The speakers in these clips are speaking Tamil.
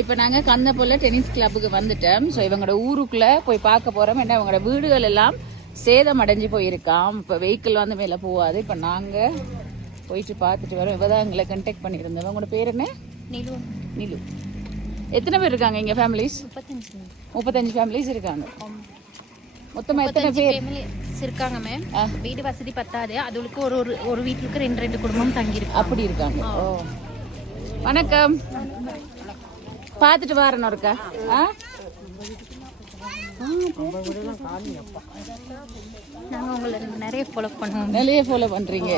இப்போ நாங்கள் கந்தப்பொல்ல டென்னிஸ் கிளப்புக்கு வந்துட்டோம். ஸோ இவங்களோட ஊருக்குள்ளே போய் பார்க்க போகிறோம். ஏன்னா இவங்களோட வீடுகள் எல்லாம் சேதம் அடைஞ்சு போயிருக்காம். இப்போ வெஹிக்கிள் வந்து மேலே போகாது. இப்போ நாங்கள் போயிட்டு பார்த்துட்டு வரோம். இவ தான் எங்களை கண்டெக்ட் பண்ணியிருந்தோம். உங்களோட பேர் என்ன? நிலு. நிலு. எத்தனை பேர் இருக்காங்க இங்கே ஃபேமிலிஸ்? 35 ஃபேமிலிஸ் இருக்காங்க. மொத்தமாக எத்தனை பேர் இருக்காங்க மேம்? வீடு வசதி பத்தாது. அதுக்கு ஒரு வீட்டுக்கு ரெண்டு குடும்பம் தங்கியிருக்கு. அப்படி இருக்காங்க. ஓ வணக்கம். பார்த்துட்டு வரணும் இருக்கா? நாங்கள் உங்களை நிறைய ஃபாலோ பண்ணுவோம். நிறைய ஃபாலோ பண்ணுறீங்க.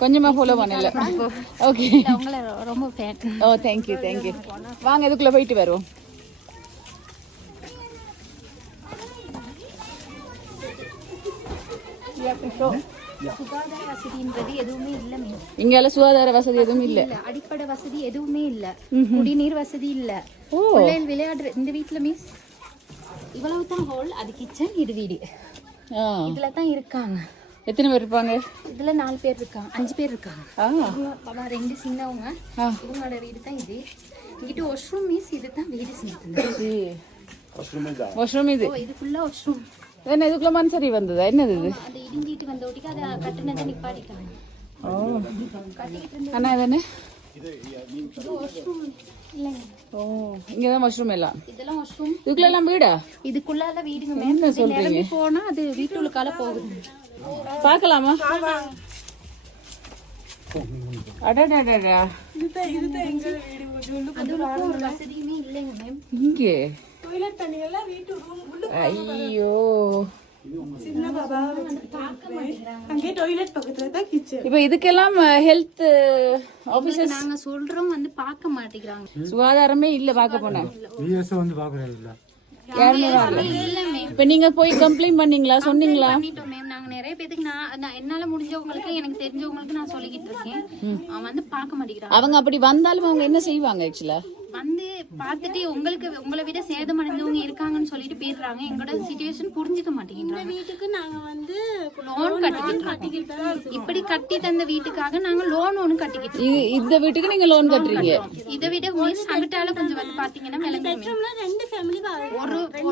கொஞ்சமா ஃபாலோ பண்ணல. ஓகே, உங்களை ரொம்ப ஃபேன். ஓ தேங்க்யூ தேங்க்யூ. வாங்க இதுக்குள்ளே போயிட்டு வருவோம். சுகாதார வசதின்றது எதுவுமே இல்ல. இங்கால சுகாதார வசதி எதுவும் இல்ல. அடிப்படை வசதி எதுவுமே இல்ல. குடிநீர் வசதி இல்ல. பிள்ளைகள் விளையாடுற இந்த வீட்டுல மீன்ஸ் இவ்வளவு தான் ஹால், அது கிச்சன், இது வீடு. இதுல தான் இருக்காங்க. எத்தனை பேர் இருப்பாங்க? இதுல 4 பேர் இருக்காங்க, 5 பேர் இருக்காங்க. 2 சின்னவங்க. இவங்களோட வீடு தான் இது. இங்கிட்ட வாஷ்ரூம் மீன்ஸ் இதுதான் வீடு செஞ்சது. வாஷ்ரூம் இது. இது ஃபுல்லா வாஷ்ரூம். என்ன இதுக்குள்ள மண்சரி வந்ததா? என்னது இது? அது இடிஞ்சிட்டு வந்த ஓட்டிக்கு அதை கட்டினதை நிப்பாட்டிட்டாங்க. ஓ அண்ணா இது என்ன? இது வாஷ்ரூம் இல்லைங்க. ஓ இங்கே தான் வாஷ்ரூம் எல்லாம். இதெல்லாம் வாஷ்ரூம். இதுக்குள்ள எல்லாம் வீடா? இதுக்குள்ளால வீடுங்க மேம். என்ன சொல்றீங்க? போனா அது வீட்டுக்குள்ளால போகுது. பார்க்கலாமா? அடடடடா. அது ஒரு வசதியுமே இல்லைங்க மேம். இங்கே டாய்லெட் தண்ணி எல்லாம் வீட்டு ரூம் உள்ள. ஐயோ சின்ன பாபா அங்கே டாய்லெட் பக்கத்துல தான் கிச்சன். இப்போ இதுக்கெல்லாம் ஹெல்த் ஆபீசர்ஸ் நாங்க சொல்றோம் வந்து பார்க்க மாட்டேங்கிறாங்க. சுகாதாரமே இல்ல. பார்க்க போனேன் விஎஸ் வந்து பார்க்கறது இல்ல. யாருமே வரல. இல்ல மேம். இப்போ நீங்க போய் கம்ப்ளைண்ட் பண்ணீங்களா? சொன்னீங்களா? பண்ணிட்டோம் மேம். நாங்க நிறைய பேருக்கு நான் என்னால முடிஞ்சவங்களுக்கு எனக்கு தெரிஞ்சவங்களுக்கு நான் சொல்லிக்கிட்டு இருக்கேன். வந்து பார்க்க மாட்டேங்கிறாங்க. அவங்க அப்படி வந்தாலும் அவங்க என்ன செய்வாங்க? ஆக்சுவலா வந்து பார்த்துட்டு உங்களை விட சேதமடைஞ்சவங்க இருக்காங்கன்னு சொல்லிட்டு போயிடுறாங்க. எங்களோட சிச்சுவேஷன் புரிஞ்சுக்க மாட்டேங்கிறாங்க. வீட்டுக்கு நாங்க வந்து லோன் கட்டிக்கிட்டு இப்படி கட்டி தந்த வீட்டுக்காக நாங்க லோன் ஒண்ணு கட்டிக்கிட்டு இந்த வீட்டுக்கு நீங்க லோன் கட்டுறீங்க. இதை விட மீன்ஸ் அங்கிட்டால கொஞ்சம் வந்து பாத்தீங்கன்னா பெட்ரூம்ல 2 ஃபேமிலி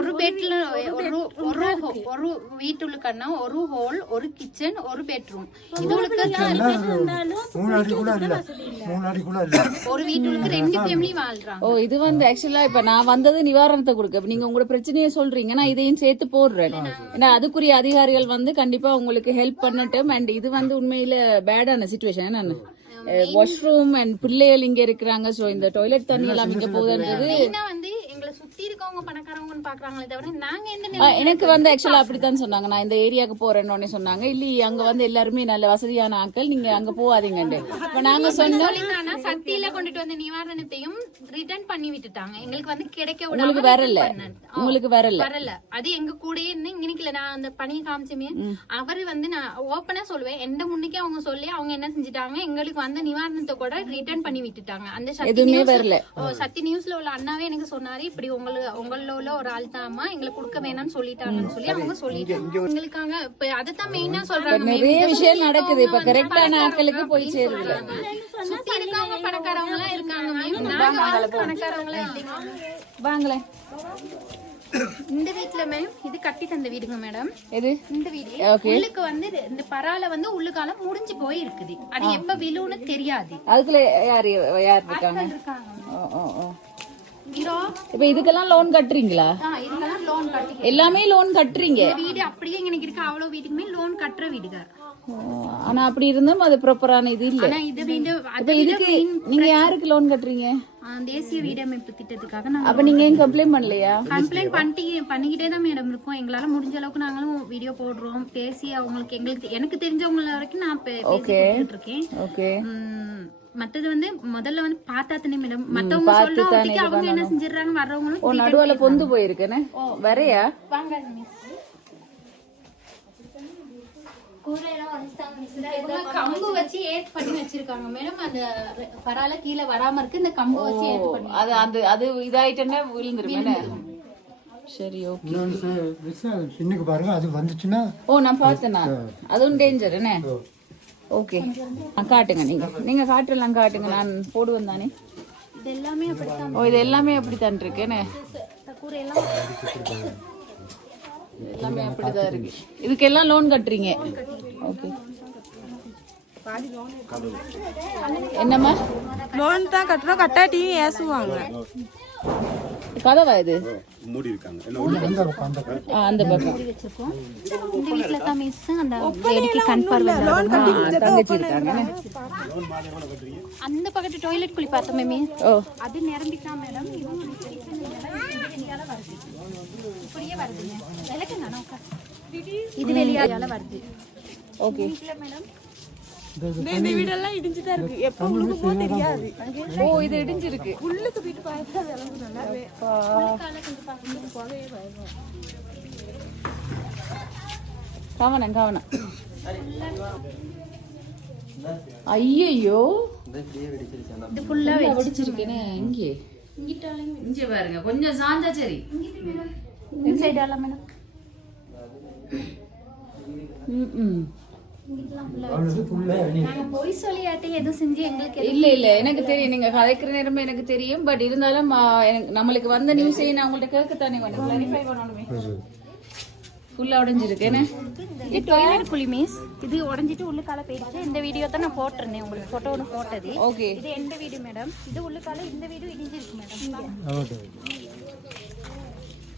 ஒரு பெட்ல ஒரு வீட்டுக்குன்னா ஒரு ஹால், ஒரு கிச்சன், ஒரு பெட்ரூம். இதுகளுக்கு ஒரு வீட்டுக்கு 2 ஃபேமிலி வாழ்றாங்க. ஓ இது வந்து ஆக்சுவலா இப்ப நான் வந்தது நிவாரணத்தை கொடுக்க. நீங்க உங்களோட பிரச்சனையை சொல்றீங்க, நான் இதையும் சேர்த்து போடுறேன். ஏன்னா அதுக்குரிய அதிகாரிகள் வந்து கண்டிப்பா உங்களுக்கு ஹெல்ப் பண்ணட்டும். அண்ட் இது வந்து உண்மையில பேடான சிச்சுவேஷன். என்னன்னு வாஷ்ரூம் அண்ட் பிள்ளைகள் இங்க இருக்கிறாங்க. சோ இந்த டாய்லெட் தண்ணி எல்லாம் இங்க போகுதுன்றது வந்து எங்களை சுத்தி இருக்கவங்க பணக்காரவங்கன்னு பாக்குறாங்களே தவிர நாங்க எந்த எனக்கு வந்து ஆக்சுவலா அப்படித்தான் சொன்னாங்க. நான் இந்த ஏரியாவுக்கு போறேன்னு சொன்னாங்க. இல்லையே அங்க வந்து எல்லாருமே நல்ல வசதியான ஆட்கள், நீங்க அங்க போகாதீங்கன்னு. இப்ப நாங்க சொன்னோம் சக்தியில கொண்டுட்டு வந்த நிவாரணத்தையும் ரிட்டர்ன் பண்ணி விட்டுட்டாங்க. எங்களுக்கு வந்து கிடைக்க உங்களுக்கு வரல. அது எங்க கூடயே இருந்து இன்னைக்கு நான் அந்த பணியை காமிச்சுமே அவரு வந்து நான் ஓப்பனா சொல்லுவேன். எந்த முன்னுக்கே அவங்க சொல்லி அவங்க என்ன செஞ்சுட்டாங்க, எங்களுக்கு வந்த நிவாரணத்தை கூட ரிட்டர்ன் பண்ணி விட்டுட்டாங்க. அந்த சக்தி நியூஸ்ல உள்ள அண்ணாவே எனக்கு சொன்னாரு, இப்படி உங்கள உள்ள ஒரு ஆள் தாமா எங்களுக்கு கொடுக்க வேணாம்னு சொல்லிட்டாங்கன்னு சொல்லி அவங்க சொல்லிட்டாங்க. எங்களுக்காக இப்ப அதைத்தான் மெயினா சொல்றாங்க. நிறைய விஷயம் நடக்குது. இப்ப கரெக்டான ஆட்களுக்கு போய் சேருது. சுத்தி இருக்கவங்க பணக்காரவங்க எல்லாம் இருக்காங்க. பணக்காரவங்க எல்லாம் இல்லைங்க. வாங்களே. இந்த வீட்டுல மேம் இது கட்டி தந்த வீடுங்க மேடம். எது இந்த வீடு? உள்ளுக்கு வந்து இந்த பரால வந்து உள்ளுக்கால முடிஞ்சு போய் இருக்குது. அது எப்ப விழுன்னு தெரியாது. அதுக்குள்ள யார் இருக்காங்க? இப்ப இதுக்கெல்லாம் லோன் கட்டுறீங்களா? இதுக்கெல்லாம் லோன் கட்டி எல்லாமே லோன் கட்டுறீங்க. வீடு அப்படியே எனக்கு இருக்கு. அவ்வளவு வீட்டுக்குமே லோன் கட்டுற வீடுங்க. ஆனா அப்படி இருந்தும் அது ப்ராப்பரான இது இல்ல. ஆனா இது வீடு இதுக்கு நீங்க யாருக்கு லோன் கட்டுறீங்க? தேசிய வீடமைப்பு திட்டத்துக்காக. அப்ப நீங்க ஏன் கம்ப்ளைண்ட் பண்ணலையா? கம்ப்ளைண்ட் பண்ணிக்கிட்டே தான் மேடம் இருக்கோம். எங்களால முடிஞ்ச அளவுக்கு நாங்களும் வீடியோ போடுறோம். பேசி அவங்களுக்கு எனக்கு தெரிஞ்சவங்க வரைக்கும் நான் பேசிட்டு இருக்கேன். ஓகே. மத்தது வந்து முதல்ல வந்து பார்த்தாத்தனே மேடம். மத்தவங்க சொல்றதுக்கு அவங்க என்ன செஞ்சிடறாங்க, வர்றவங்களும் நடுவுல பொந்து போயிருக்கேன்னு வரையா வாங்க. கம்பு வச்சு ஏத் பண்ணி வச்சிருக்காங்க மேடம். அந்த பரால கீழே வராம இருக்கு. இந்த கம்பு வச்சு ஏத் பண்ணி அது இதாயிட்டே விழுந்துருமே. சரி ஓகே. இன்னைக்கு பாருங்க அது வந்துச்சுன்னா. ஓ நான் பார்த்தேனா, அதுவும் டேஞ்சர் என்ன. ஓகே காட்டுங்க. நீங்க காட்டலாம் காட்டுங்க. நான் போடுவேன் தானே. இது எல்லாமே அப்படித்தான். ஓ இது எல்லாமே அப்படித்தான் இருக்கு என்ன? கூரை எல்லாம் எல்லாமே அப்படிதான் இருக்கு. இதுக்கெல்லாம் லோன் கட்டுறீங்க? ஓகே. என்னம்மா லோன் தான் கட்டுறோம், கட்டாட்டியும் ஏசுவாங்க. கதவா இது? மூடி இருக்காங்க. அந்த பக்கம் வச்சிருக்கோம். இந்த வீட்ல தான் மிஸ் அந்த லேடிக்கு கண் பார்வை தங்கச்சி இருக்காங்க. அந்த பக்கத்து டாய்லெட் குழி பார்த்தோமே மிஸ். ஓ அது நிரம்பிட்டா மேடம். இப்படியே வருதுங்க. விளக்குங்க நோக்க. இது வெளியால வருது. ஓகே. மேடம் இந்த வீடெல்லாம் இடிஞ்சுதான் இருக்கு. எப்ப உள்ளுக்கு போக தெரியாது. ஓ இது இடிஞ்சிருக்கு. உள்ளுக்கு வீட்டு பார்த்தா விளங்கு நல்லாவே. கவனம் கவனம். ஐயோ இது ஃபுல்லா வெடிச்சிருக்கேனே. இங்கே இங்கே பாருங்க, கொஞ்சம் சாந்தா சரி. இந்த சைடால மேடம். நாங்க போய் சொல்லியாட்டி எதுவும் செஞ்சு எங்களுக்கு இல்ல இல்ல எனக்கு தெரியும், நீங்க கதைக்கிற நேரமே எனக்கு தெரியும். பட் இருந்தாலும் நம்மளுக்கு வந்த நியூஸை நான் உங்கள்ட்ட கேட்கத்தானே வேணும், கிளாரிஃபை பண்ணணுமே. ஃபுல்லா உடைஞ்சிருக்கு என்ன? இது டாய்லெட் குழி மிஸ். இது உடைஞ்சிட்டு உள்ளுக்கால போயிடுச்சு. இந்த வீடியோ தான் நான் போட்டிருந்தேன் உங்களுக்கு, போட்டோ ஒன்று போட்டது. ஓகே. இது எந்த வீடு மேடம்? இது உள்ளுக்கால இந்த வீடு இடிஞ்சிருக்கு மேடம்.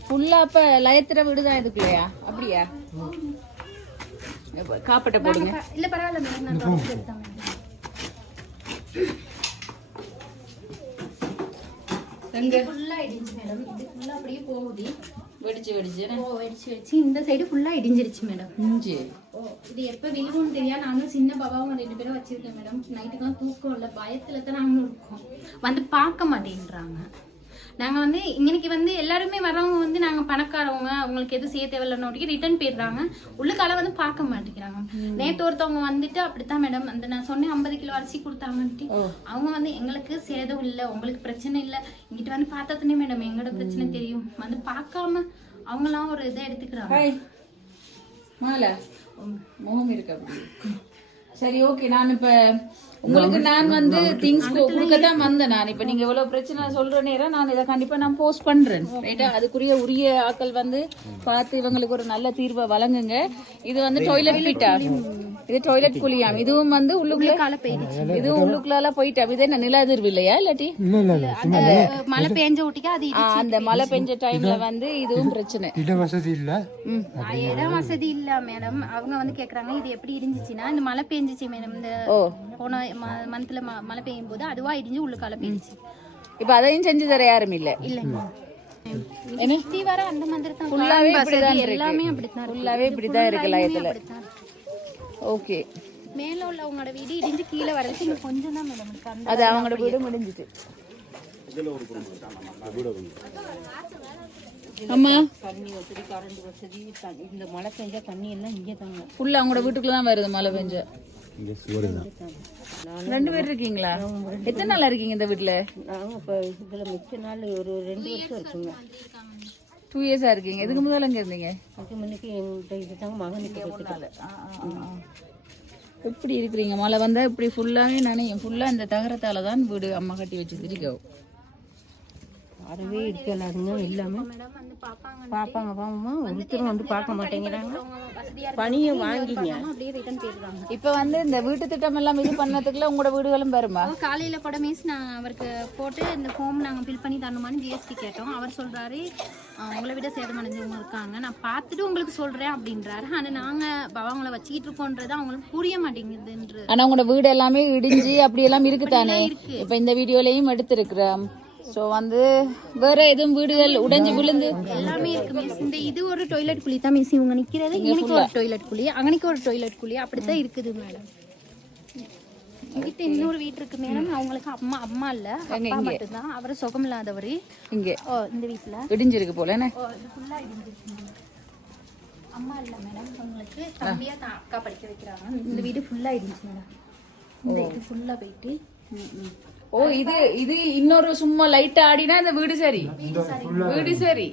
ஃபுல்லா அப்ப லயத்திர வீடுதான் இதுக்குள்ளயா? அப்படியா? காப்பட்ட போடுங்க. இல்ல பரவாயில்ல மேடம், நான் தொடச்சு எடுத்தேன் மேடம். எங்க ஃபுல்லா இடிஞ்சு மேடம். இது ஃபுல்லா அப்படியே போகுது. வெடிச்சு வெடிச்சு ஓ வெடிச்சு வெடிச்சு இந்த சைடு ஃபுல்லா இடிஞ்சிருச்சு மேடம். இஞ்சி. ஓ இது எப்ப விழுகும்னு தெரியா. நானும் சின்ன பாபாவும் 2 பேரும் வச்சிருக்கேன் மேடம். நைட்டுக்கெல்லாம் தூக்கம் இல்லை, பயத்துல தான் நாங்களும் இருக்கோம். வந்து பார்க்க மாட்டேன்றாங்க. நாங்க வந்து இன்னைக்கு வந்து எல்லாருமே வரவங்க வந்து நாங்க பணக்காரவங்க, அவங்களுக்கு எதுவும் செய்ய தேவையில்லைன்னு ரிட்டர்ன் போயிடுறாங்க. உள்ளுக்கால வந்து பார்க்க மாட்டேங்கிறாங்க. நேற்று ஒருத்தவங்க வந்துட்டு அப்படித்தான் மேடம், அந்த நான் சொன்னேன் 50 கிலோ அரிசி கொடுத்தாங்கன்ட்டு. அவங்க வந்து எங்களுக்கு சேதம் இல்லை, உங்களுக்கு பிரச்சனை இல்லை, இங்கிட்ட வந்து பார்த்தா தானே மேடம் எங்களோட பிரச்சனை தெரியும். வந்து பார்க்காம அவங்களாம் ஒரு இதை எடுத்துக்கிறாங்க. மாலை முகம் இருக்கு அப்படி. சரி ஓகே. நான் இப்ப உங்களுக்கு நான் வந்து திங்ஸ் கொடுக்கத்தான் வந்தேன். நான் இப்ப நீங்க எவ்வளவு பிரச்சனை சொல்ற நேரம் நான் இதை கண்டிப்பா நான் போஸ்ட் பண்றேன். ரைட்டா? அதுக்குரிய உரிய ஆட்கள் வந்து பார்த்து இவங்களுக்கு ஒரு நல்ல தீர்வை வழங்குங்க. இது வந்து டாய்லெட் ஃபிட்டா? இது டாய்லெட் குழியாம். இதுவும் வந்து உள்ளுக்குள்ள போயிடுச்சு. இதுவும் உள்ளுக்குள்ளால போயிட்டா. இது என்ன நில அதிர்வு இல்லையா? இல்லாட்டி மழை பெஞ்ச ஊட்டிக்கா அது அந்த மழை பெஞ்ச டைம்ல வந்து இதுவும் பிரச்சனை. இட வசதி இல்ல, இடம் வசதி இல்ல மேடம். அவங்க வந்து கேக்குறாங்க இது எப்படி இருந்துச்சுன்னா, இந்த மழை பெஞ்சிச்சு மேடம். இந்த போன மந்த்ல மழை பெய்யும் போது அதுவா இடிஞ்சு உள்ளுக்கால போயிடுச்சு. இப்ப அதையும் செஞ்சு தர யாரும் இல்ல. இல்ல என்ன சுத்தி வர அந்த மாதிரி தான் ஃபுல்லாவே இப்படிதான் இருக்கு. எல்லாமே அப்படித்தான் ஃபுல்லாவே இப்படிதான் இருக்கு லயத்துல. ஓகே. மேல உள்ளவங்களோட வீடு இடிஞ்சு கீழே வரதுக்கு இன்னும் கொஞ்சம் தான் மேடம் இருக்கு. அது அவங்களோட வீடு முடிஞ்சிட்டு. அம்மா தண்ணி வசதி, கரண்ட் வசதி, இந்த மழை பெஞ்சா தண்ணி எல்லாம் இங்கே தாங்க. ஃபுல்லா அவங்களோட வீட்டுக்குள்ள தான் வருது மழை பெஞ்சா. 2 பேர் இருக்கீங்களா? எத்தனை நாளா இருக்கீங்க இந்த வீட்டுல? நாங்கள் இப்போ இதில் மிச்ச நாள் ஒரு 2 வருஷம் இருக்குங்க. 2 இயர்ஸா இருக்கீங்க. இதுக்கு முதல்ல எங்க இருந்தீங்க? அதுக்கு முன்னுக்கு எங்கள்கிட்ட இது தாங்க மகனுக்கு கொடுத்துட்டாங்க. எப்படி இருக்கிறீங்க? மழை வந்தா இப்படி ஃபுல்லாவே நனையும். ஃபுல்லா இந்த தகரத்தால தான் வீடு அம்மா கட்டி வச்சிருக்கோம். அறவே இருக்கலாதுங்க. எல்லாமே பார்ப்பாங்க பாவமா, ஒருத்தரும் வந்து பார்க்க மாட்டேங்கிறாங்க. பணியை வாங்கிங்க அப்படியே ரிட்டர்ன் போயிடுறாங்க. இப்ப வந்து இந்த வீட்டு திட்டம் எல்லாம் இது பண்ணதுக்குள்ள உங்களோட வீடுகளும் வருமா? காலையில கூட மிஸ் நான் அவருக்கு போட்டு இந்த ஃபார்ம் நாங்கள் ஃபில் பண்ணி தரணுமான்னு ஜிஎஸ்டி கேட்டோம். அவர் சொல்றாரு உங்களை விட சேதமடைஞ்சவங்க இருக்காங்க, நான் பார்த்துட்டு உங்களுக்கு சொல்றேன் அப்படின்றாரு. ஆனா நாங்க அவங்கள வச்சுக்கிட்டு இருக்கோன்றது அவங்களுக்கு புரிய மாட்டேங்குதுன்றது. ஆனா உங்களோட வீடு எல்லாமே இடிஞ்சு அப்படி எல்லாம் இருக்குதானே? இப்ப இந்த வீடியோலயும் எடுத்திருக்கிறோம். ஸோ வந்து வேற எதுவும் வீடுகள் உடைஞ்சு விழுந்து எல்லாமே இருக்கு மிஸ். இந்த இது ஒரு டாய்லெட் குழி தான் மிஸ். இவங்க நிக்கிறது இங்கனைக்கு ஒரு டாய்லெட் குழி, அங்கனைக்கு ஒரு டாய்லெட் குழி, அப்படித்தான் இருக்குது மேடம். இங்கிட்ட இன்னொரு வீட்டு இருக்கு மேடம். அவங்களுக்கு அம்மா இல்ல, அப்பா மட்டும்தான். அவரு சுகம் இல்லாதவரு. இங்க இந்த வீட்டுல இடிஞ்சிருக்கு போல என்ன? இது ஃபுல்லா இடிஞ்சிருக்கு. அம்மா இல்ல மேடம், அவங்களுக்கு தம்பியா அக்கா படிக்க வைக்கிறாங்க. இந்த வீடு ஃபுல்லா இடிஞ்சு மேடம். இந்த இது ஃபுல்லா போயிட்டு. ஓ இது இது இன்னொரு சும்மா லைட் ஆடினா இந்த வீடு சரி. வீடு சரி.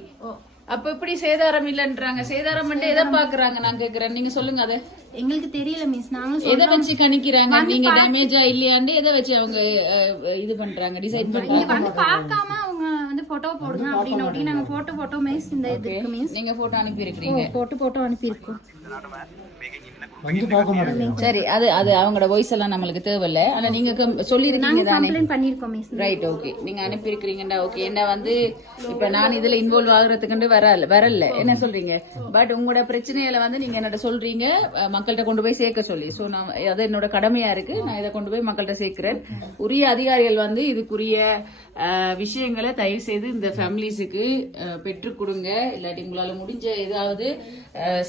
அப்ப இப்படி சேதாரம் இல்லன்றாங்க. சேதாரம் வந்து எதை பாக்குறாங்க நான் கேக்குறேன், நீங்க சொல்லுங்க. அதை எங்களுக்கு தெரியல மிஸ். நாங்களும் எதை வச்சு கணிக்கிறாங்க, நீங்க டேமேஜா இல்லையாண்டு எதை வச்சு அவங்க இது பண்றாங்க, டிசைட் பண்றாங்க? வந்து பார்க்காம அவங்க வந்து போட்டோ போடுங்க அப்படின்னு ஒட்டி நாங்க போட்டோ மிஸ் இந்த இதுக்கு மிஸ் நீங்க போட்டோ அனுப்பி இருக்கீங்க. போட்டோ அனுப்பி இருக்கோம். வந்து பார்க்க மாட்டேங்க. சரி, அது அது அவங்களோட வாய்ஸ் எல்லாம் நம்மளுக்கு தேவையில்ல. ஆனா நீங்க சொல்லிருக்கீங்க தானே? கம்ப்ளைண்ட் பண்ணிருக்கோம் மிஸ். Right, okay. நீங்க அனுப்பி இருக்கிறீங்கடா, ஓகே. என்ன வந்து இப்ப நான் இதுல இன்வால்வ் ஆகுறதுக்கு வரல என்ன சொல்றீங்க? பட் உங்களோட பிரச்சனையில வந்து நீங்க என்னோட சொல்றீங்க மக்கள்கிட்ட கொண்டு போய் சேர்க்க சொல்லி. சோ நான் அது என்னோட கடமையா இருக்கு, நான் இதை கொண்டு போய் மக்கள்கிட்ட சேர்க்கிறேன். உரிய அதிகாரிகள் வந்து இதுக்குரிய விஷயங்களை தயவு செய்து இந்த ஃபேமிலிஸுக்கு பெற்றுக் கொடுங்க. இல்லாட்டி உங்களால முடிஞ்ச ஏதாவது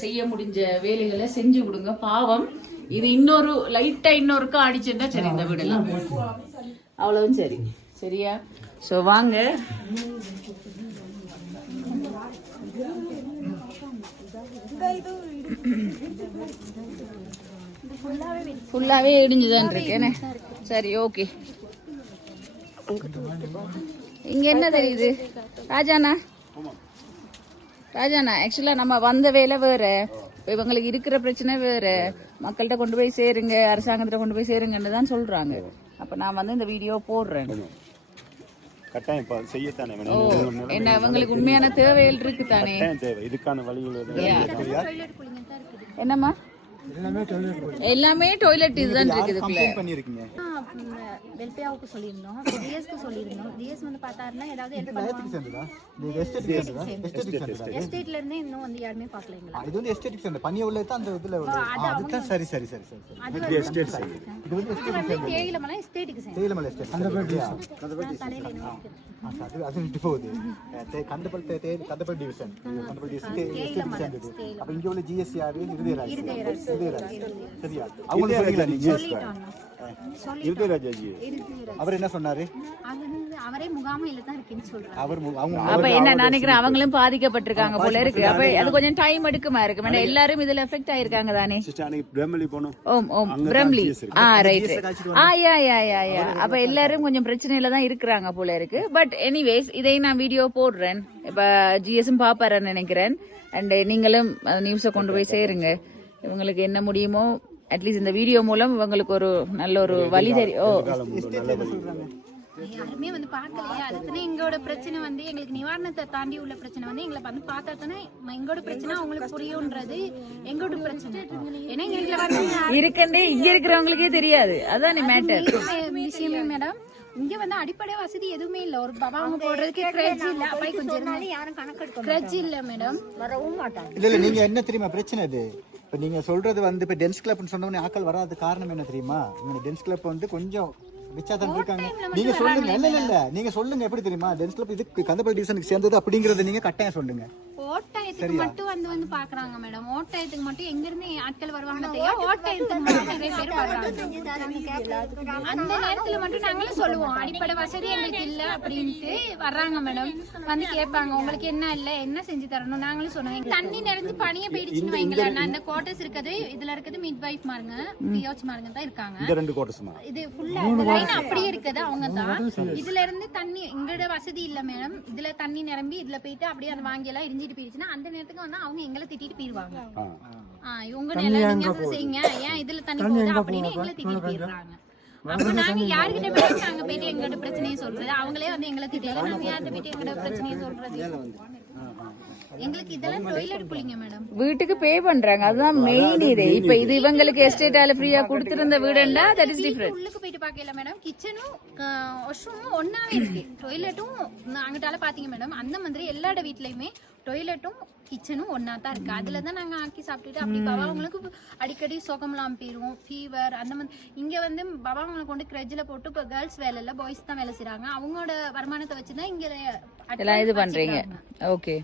செய்ய முடிஞ்ச வேலைகளை செஞ்சு கொடுங்க. பாவம், இது இன்னொரு லைட்டா இன்னொருக்கா அடிச்சுட்டா சரி இந்த வீடெல்லாம் அவ்வளவும் சரி. சரியா? சோ வாங்க. ஃபுல்லாவே இடிஞ்சுதான் இருக்கு என்ன? சரி, ஓகே. இங்க என்ன தெரியுது ராஜானா? ஆக்சுவலா நம்ம வந்த வேலை வேற, இவங்களுக்கு இருக்கிற பிரச்சனை வேற. மக்கள்கிட்ட கொண்டு போய் சேருங்க, அரசாங்கத்துல கொண்டு போய் சேருங்கன்னு தான் சொல்றாங்க. அப்ப நான் வந்து இந்த வீடியோ போடுறேன். என்ன இவங்களுக்கு உண்மையான தேவைகள் இருக்கு தானே? என்னம்மா எல்லாமே டாய்லெட் இதுதான் இருக்குது. வெல்ஃபேருக்கு சொல்லியிருந்தோம், டிஎஸ்க்கு சொல்லியிருந்தோம். டிஎஸ் வந்து பார்த்தாருன்னா ஏதாவது எஸ்டேட்ல இருந்து இன்னும் வந்து யாருமே பார்க்கலங்களா? இது வந்து எஸ்டேட்டிக் சென்டர் பனிய உள்ள தான் அந்த இதுல அதுதான். சரி இது எஸ்டேட் சைடு. இது வந்து எஸ்டேட்டிக் தேயிலமலை எஸ்டேட்டிக் சென்டர். தேயிலமலை எஸ்டேட் அந்த தலையில அது விட்டு போகுது. கந்தப்பல் டிவிஷன் எஸ்டேட்டிக் சென்டர். அப்ப இங்க உள்ள ஜிஎஸ்ஆர் இருதயராஜ் சரியா? அவங்க சொல்றீங்களா நீங்க? அவர் என்ன சொன்னாரு? அவரே முகாமையில தான் இருக்குன்னு சொல்றாரு. அப்ப என்ன நினைக்கிறேன், அவங்களும் பாதிக்கப்பட்டிருக்காங்க போல இருக்கு. அப்ப அது கொஞ்சம் டைம் எடுக்குமா இருக்கு. எல்லாரும் இதுல எஃபெக்ட் ஆயிருக்காங்க தானே? பிரம்லி ரைட். யா. அப்ப எல்லாரும் கொஞ்சம் பிரச்சனையில தான் இருக்கிறாங்க போல இருக்கு. பட் எனிவேஸ் இதை நான் வீடியோ போடுறேன். இப்ப ஜிஎஸும் பாப்பாருன்னு நினைக்கிறேன். அண்ட் நீங்களும் நியூஸை கொண்டு போய் சேருங்க. இவங்களுக்கு என்ன முடியுமோ அட்லீஸ்ட் இந்த வீடியோ மூலம் இவங்களுக்கு ஒரு நல்ல ஒரு வழி தெரியும். யாருமே வந்து பார்க்கலையா? அதுதானே எங்களோட பிரச்சனை. வந்து எங்களுக்கு நிவாரணத்தை தாண்டி உள்ள பிரச்சனை வந்து எங்களை வந்து பார்த்தா தானே எங்களோட பிரச்சனை அவங்களுக்கு புரியும்ன்றது எங்களோட பிரச்சனை. ஏன்னா எங்களை வந்து இருக்கண்டே இங்க இருக்கிறவங்களுக்கே தெரியாது. அதான் மேட்டர் விஷயமே மேடம். இங்க வந்து அடிப்படை வசதி எதுவுமே இல்ல. ஒரு பவாங்க போடுறதுக்கு கிரெட்ஜ் இல்ல. அப்ப கொஞ்சம் யாரும் கணக்கெடுக்க கிரெட்ஜ் இல்ல மேடம். வரவும் மாட்டாங்க. இல்ல நீங்க என்ன தெரியுமா பிரச்சனை? இது இப்ப நீங்க சொல்றது வந்து இப்ப டென்ஸ் கிளப்னு சொன்னவனே ஆக்கள் வராத காரணம் என்ன தெரியுமா? இந்த டென்ஸ் கிளப் வந்து கொஞ்சம் விச்சாதான் இருக்காங்க. நீங்க சொல்லுங்க. இல்ல நீங்க சொல்லுங்க எப்படி தெரியுமா? டென்ஸ் கிளப் இதுக்கு கந்தப்பள்ளி டிவிஷனுக்கு சேர்ந்தது அப்படிங்கறது நீங்க கட்டாயம் சொல்லுங்க. ஓட்டாயத்துக்கு மட்டும் வந்து பாக்குறாங்க மேடம். ஓட்டாயத்துக்கு மட்டும் எங்க இருந்து ஆட்கள் வருவாங்க தெரியும். ஓட்டாயத்துக்கு மட்டும் நிறைய பேர் வர்றாங்க. அந்த நேரத்துல மட்டும் நாங்களும் சொல்லுவோம் அடிப்படை வசதி எங்களுக்கு இல்ல அப்படின்ட்டு வர்றாங்க மேடம். வந்து கேட்பாங்க உங்களுக்கு என்ன இல்ல, என்ன செஞ்சு தரணும். நாங்களும் சொன்னோம் தண்ணி நிறைஞ்சு பனிய போயிடுச்சுன்னு வைங்களேன். அந்த குவார்டர்ஸ் இருக்குது, இதுல இருக்குது மிட் வைஃப் மாருங்க, பிஹெச் மாருங்க தான் இருக்காங்க. இந்த ரெண்டு குவார்டர்ஸ்மா இது ஃபுல்லா இந்த லைன் அப்படியே இருக்குது. அவங்க தான் இதுல இருந்து தண்ணி எங்களோட வசதி இல்ல மேடம். இதுல தண்ணி நிரம்பி இதுல போயிட்டு அப்படியே அந்த வாங்கி எல்லாம் இடிஞ்சிட்டு போயிடுச்சுன்னா அந்த நேரத்துக்கு வந்து அவங்க எங்களை திட்டிட்டு போயிருவாங்க. இவங்க நிலம் நீங்க செய்யுங்க, ஏன் இதுல தண்ணி போகுது அப்படின்னு எங்களை திட்டிட்டு போயிடுறாங்க. அப்ப நாங்க யாருக்கிட்ட போயிட்டு நாங்க போயிட்டு எங்களோட பிரச்சனையை சொல்றது? அவங்களே வந்து எங்களை திட்டல, நாங்க யார்கிட்ட போயிட்டு எங்களோட பிரச்சனையை சொல்றது? எங்களுக்கு இதெல்லாம் டாய்லெட் புள்ளிங்க மேடம். வீட்டுக்கு பே பண்றாங்க, அதுதான் மெயின். இது இப்ப இது இவங்களுக்கு எஸ்டேட்டால ஃப்ரீயா கொடுத்திருந்த வீடுன்னா தட் இஸ் டிஃபரண்ட். உள்ளுக்கு போயிட்டு பார்க்கல மேடம். கிச்சனும் வாஷ்ரூமும் ஒன்னாவே இருக்கு. டாய்லெட்டும் அங்கிட்டால பாத்தீங்க மேடம். அந்த மாதிரி எல்லாரோட வீட்லயுமே டாய்லெட்டும் கிச்சனும் ஒன்னா தான் இருக்கு. அதுல தான் நாங்க ஆக்கி சாப்பிட்டுட்டு அப்படி பவாங்களுக்கு அடிக்கடி சுகம்லாம் போயிரும், ஃபீவர் அந்த மாதிரி. இங்க வந்து பவாங்களை கொண்டு கிரெட்ஜ்ல போட்டு இப்போ கேர்ள்ஸ் வேலை இல்ல, பாய்ஸ் தான் வேலை செய்யறாங்க. அவங்களோட வருமானத்தை வச்சுதான் இங்க எல்லாம் இது பண்றீங்க. ஓகே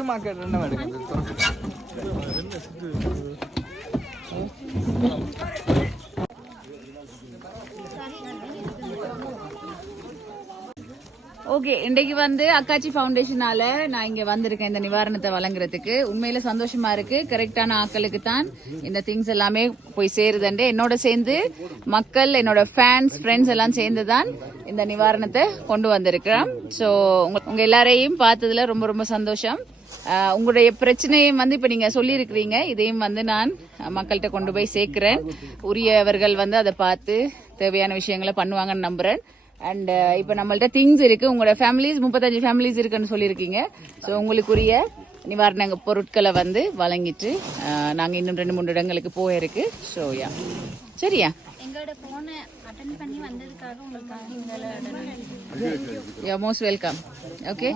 சும்மா கேட்டேன் மேடம். ஓகே, இன்றைக்கு வந்து அக்காச்சி ஃபவுண்டேஷனால நான் இங்க வந்திருக்கேன் இந்த நிவாரணத்தை வழங்குறதுக்கு. உண்மையில சந்தோஷமா இருக்கு. கரெக்டான ஆட்களுக்கு தான் இந்த திங்ஸ் எல்லாமே போய் சேருதுண்டு. என்னோட சேர்ந்து மக்கள், என்னோட ஃபேன்ஸ், ஃப்ரெண்ட்ஸ் எல்லாம் சேர்ந்து தான் இந்த நிவாரணத்தை கொண்டு வந்திருக்கிறோம். ஸோ உங்க எல்லாரையும் பார்த்ததுல ரொம்ப ரொம்ப சந்தோஷம். உங்களுடைய பிரச்சனையும் வந்து இப்ப நீங்க சொல்லியிருக்கிறீங்க, இதையும் வந்து நான் மக்கள்கிட்ட கொண்டு போய் சேர்க்கிறேன். உரியவர்கள் வந்து அதை பார்த்து தேவையான விஷயங்களை பண்ணுவாங்கன்னு நம்புறேன். அண்ட் இப்ப நம்மள்ட்ட திங்ஸ் இருக்கு. உங்களோட ஃபேமிலிஸ் 35 ஃபேமிலிஸ் இருக்குன்னு சொல்லியிருக்கீங்க. ஸோ உங்களுக்குரிய நிவாரண பொருட்களை வந்து வழங்கிட்டு நாங்க இன்னும் 2-3 இடங்களுக்கு போயிருக்கு. ஸோ யா, சரியா? எங்களோட போனை அட்டெண்ட் பண்ணி வந்ததுக்காக உங்களுக்கு you most welcome. Okay,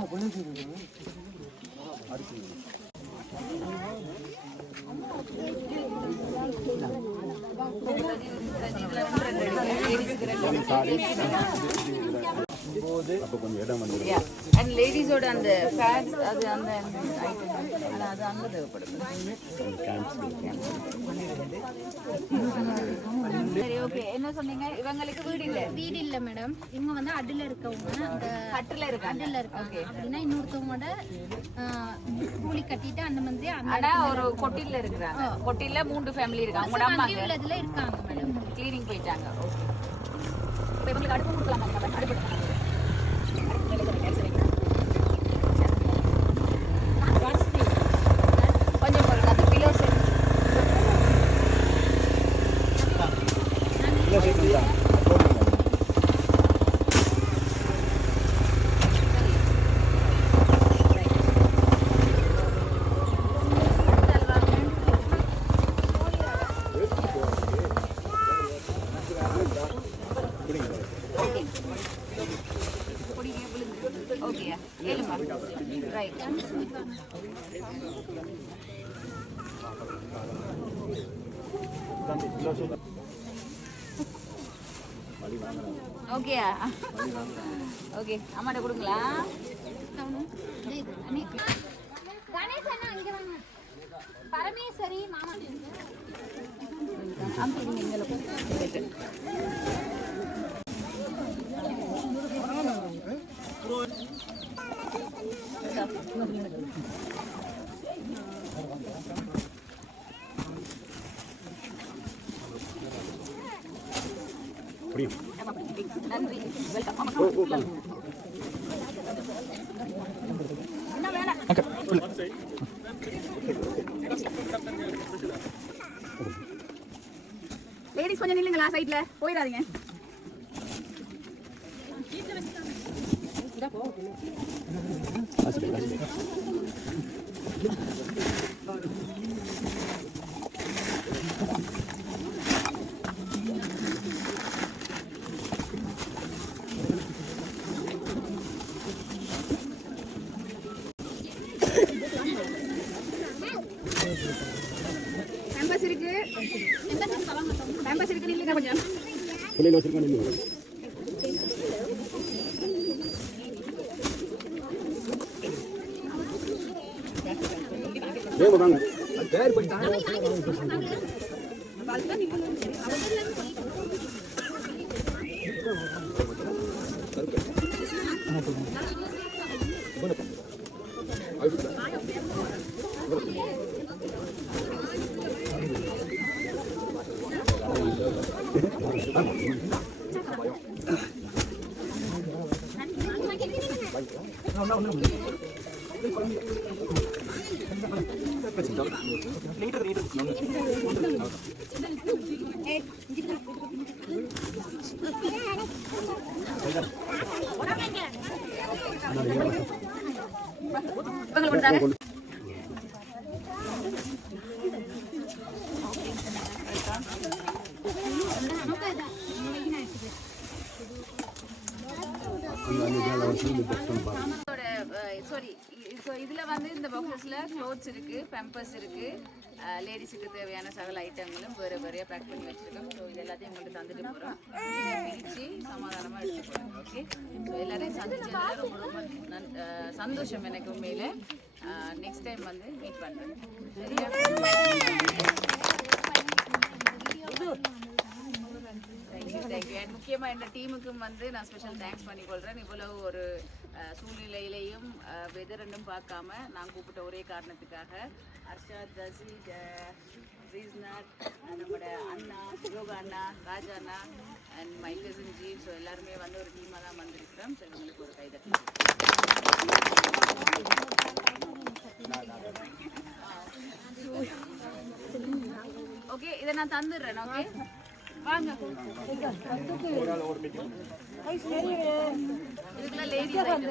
and லேடிஸோட அந்த ஃபேன்ஸ் அது அந்த அது அங்க தேவைப்படுது. சரி, ஓகே. என்ன சொன்னீங்க? இவங்களுக்கு வீடு இல்ல மேடம். இவங்க வந்து அடில இருக்கவங்க, அந்த கட்டில இருக்காங்க. அடில இருக்காங்க. அப்படின்னா இன்னொருத்தவங்களோட கூலி கட்டிட்டு அந்த மாதிரி ஆனா ஒரு கொட்டில இருக்கிறாங்க. கொட்டில 3 ஃபேமிலி இருக்காங்க. உங்களோட அம்மா இதுல இருக்காங்க மேடம். கிளீனிங் போயிட்டாங்க. ஓகே, இப்போ இவங்களுக்கு அடுப்பு கொடுக்கலாமா? அடுப்பு கொஞ்சம் போடுங்க. அந்த பிலோ செட் ஓகே. ஏழுமா? ரைட். ஓகேயா? ஓகே, அம்மாட்ட கொடுங்களா? கணேசன் இங்க வாங்க. பரமேஸ்வரி மாமா நன்றி, வெல்கம். என்ன வேணாம்? லேடிஸ் கொஞ்சம் நில்லுங்களா, சைட்ல போயிடாதீங்க. கேம்பஸ் இருக்கு, கேம்பஸ் இருக்கு, நில்லுங்க கொஞ்சம். சாரி, ஸோ இதில் வந்து இந்த பாக்ஸஸில் க்ளோத்ஸ் இருக்குது, பேம்பர்ஸ் இருக்குது, லேடிஸுக்கு தேவையான சகல ஐட்டங்களும் வேறு வேறையாக பேக் பண்ணி வச்சுருக்கோம். ஸோ இது எல்லாத்தையும் உங்கள்கிட்ட தந்துட்டு போகிறோம். பிரித்து சமாதானமாக எடுத்துக்கணும். ஓகே, ஸோ எல்லாரையும் சந்திச்சதில் ரொம்ப ரொம்ப சந்தோஷம் எனக்கு உண்மையில். நெக்ஸ்ட் டைம் வந்து மீட் பண்ணுறேன். சரியா? தேங்க்யூ. அண்ட் முக்கியமா இந்த டீமுக்கும் வந்து நான் ஸ்பெஷல் தேங்க்ஸ் பண்ணிக்கொள்றேன். இவ்வளவு ஒரு சூழ்நிலையிலையும் வெதரண்டும் பார்க்காம நான் கூப்பிட்ட ஒரே காரணத்துக்காக அர்ஷாத், ரஷீத், ரீஸ்நாத், நம்மளோட அண்ணா யோகா அண்ணா, ராஜா அண்ணா and my cousin ji, so எல்லாருமே வந்து ஒரு டீமாக தான் வந்திருக்கிறோம். ஸோ இவங்களுக்கு ஒரு கைதட்டல். ஓகே, இதை நான் தந்துடுறேன். ஓகே வாங்க, இதுக்குள்ள லேடிஸ் எல்லாம்